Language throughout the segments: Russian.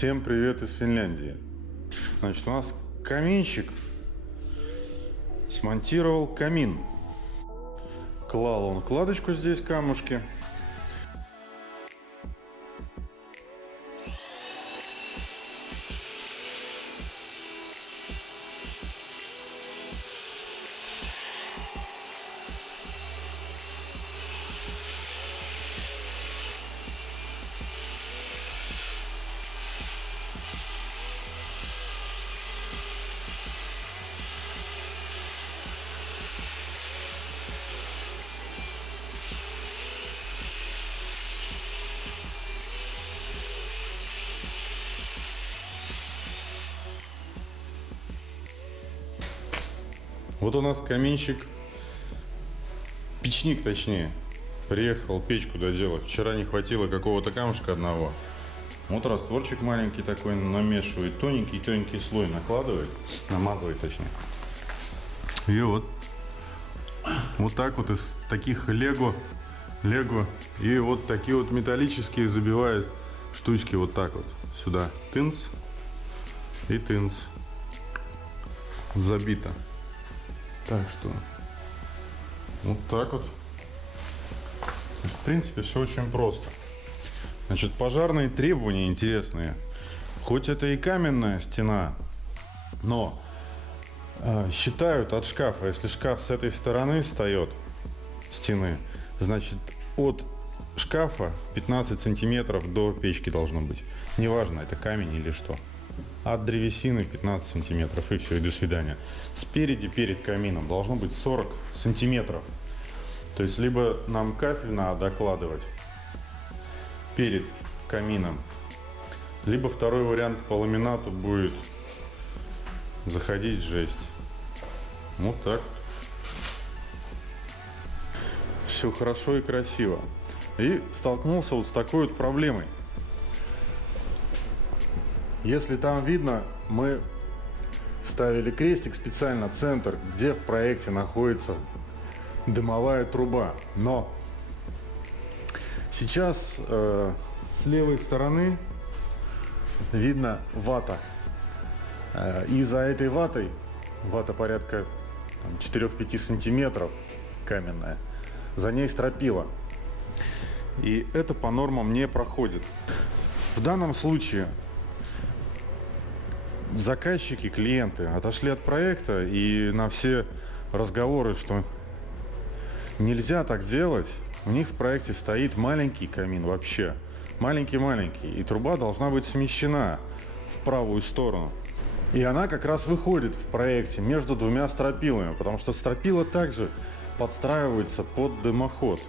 Всем привет из Финляндии. Значит, у нас каминщик смонтировал камин. Клал он кладочку здесь, камушки. Вот у нас каминщик, печник точнее, приехал печку доделать. Вчера не хватило какого-то камушка одного. Вот растворчик маленький такой намешивает, тоненький слой накладывает, намазывает точнее. И вот так вот из таких лего и вот такие вот металлические забивает штучки вот так вот сюда. Тынц и тынц. Забито. Так что вот так вот. В принципе, все очень просто. Значит, пожарные требования интересные. Хоть это и каменная стена, но считают от шкафа. Если шкаф с этой стороны встает стены, значит от шкафа 15 сантиметров до печки должно быть. Неважно, это камень или что. От древесины 15 сантиметров и все, и до свидания. Спереди, перед камином, должно быть 40 сантиметров. То есть, либо нам кафель надо докладывать перед камином, либо второй вариант по ламинату будет заходить жесть. Вот так. Все хорошо и красиво. И столкнулся вот с такой вот проблемой. Если там видно, мы ставили крестик специально, центр, где в проекте находится дымовая труба. Но сейчас с левой стороны видно вата. И за этой ватой, вата порядка 4-5 сантиметров каменная, за ней стропила. И это по нормам не проходит. В данном случае заказчики, клиенты отошли от проекта, и на все разговоры, что нельзя так делать, у них в проекте стоит маленький камин вообще. Маленький-маленький. И труба должна быть смещена в правую сторону. И она как раз выходит в проекте между двумя стропилами, потому что стропила также подстраивается под дымоход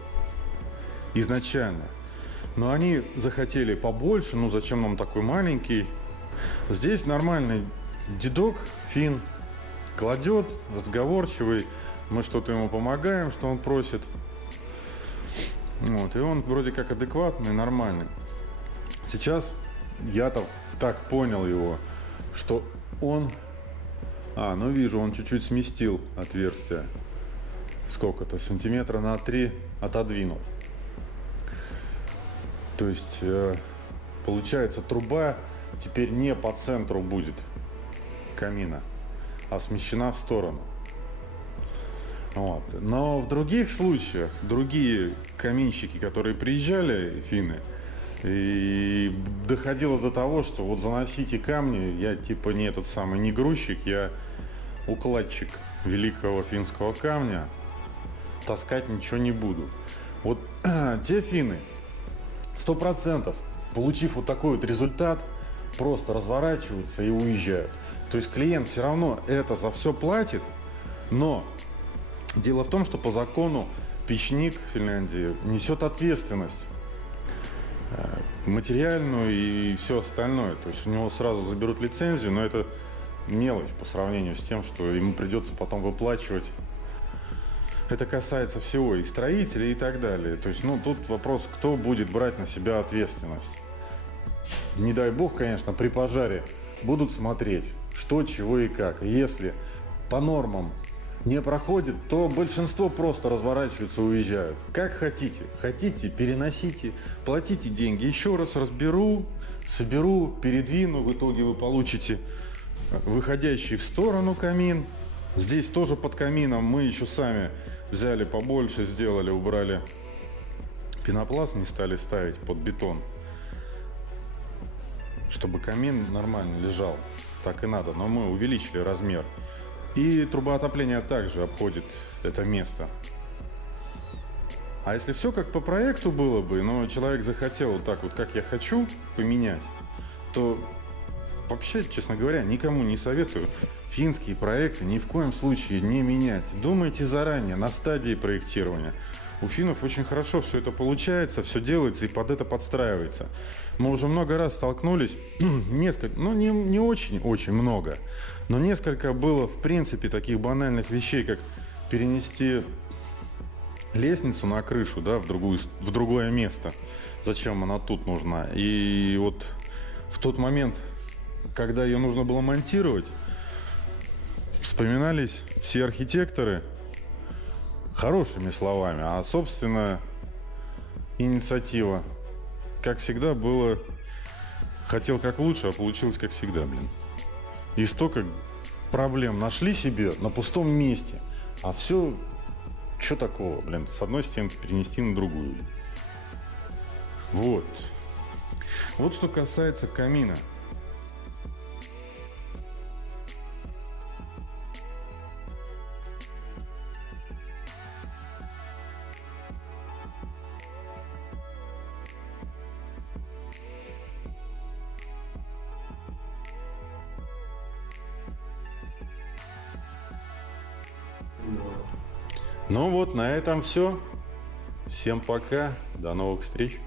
изначально. Но они захотели побольше, ну зачем нам такой маленький? Здесь нормальный дедок, фин, кладет, разговорчивый, мы что-то ему помогаем, что он просит. Вот, и он вроде как адекватный, нормальный. Сейчас я-то так понял его, что он... ну вижу, он чуть-чуть сместил отверстие. Сколько-то, сантиметра на 3 отодвинул. То есть, получается, труба теперь не по центру будет камина, а смещена в сторону. Вот. Но в других случаях, другие каминщики, которые приезжали, финны, и доходило до того, что вот заносите камни, я типа не этот самый, не грузчик, я укладчик великого финского камня, таскать ничего не буду. Вот те финны, 100%, получив вот такой вот результат, просто разворачиваются и уезжают. То есть клиент все равно это за все платит, но дело в том, что по закону печник в Финляндии несет ответственность материальную и все остальное. То есть у него сразу заберут лицензию, но это мелочь по сравнению с тем, что ему придется потом выплачивать. Это касается всего, и строителей, и так далее. То есть, тут вопрос, кто будет брать на себя ответственность. Не дай бог, конечно, при пожаре будут смотреть, что, чего и как. И если по нормам не проходит, то большинство просто разворачиваются и уезжают. Как хотите. Хотите, переносите, платите деньги. Еще раз разберу, соберу, передвину, в итоге вы получите выходящий в сторону камин. Здесь тоже под камином мы еще сами взяли побольше, сделали, убрали пенопласт, не стали ставить под бетон, чтобы камин нормально лежал. Так и надо, но мы увеличили размер. И труба отопления также обходит это место. А если все как по проекту было бы, но человек захотел вот так вот, как я хочу, поменять, то вообще, честно говоря, никому не советую финские проекты ни в коем случае не менять. Думайте заранее, на стадии проектирования. У финнов очень хорошо все это получается, все делается и под это подстраивается. Мы уже много раз столкнулись, несколько, ну не очень много, но несколько было в принципе таких банальных вещей, как перенести лестницу на крышу, да, в другое место. Зачем она тут нужна? И вот в тот момент, когда ее нужно было монтировать, вспоминались все архитекторы хорошими словами, а собственно инициатива, как всегда, было хотел как лучше, а получилось как всегда, блин. И столько проблем нашли себе на пустом месте, а все, что такого, блин, с одной стены перенести на другую. Вот. Вот что касается камина. Ну вот, на этом все. Всем пока. До новых встреч.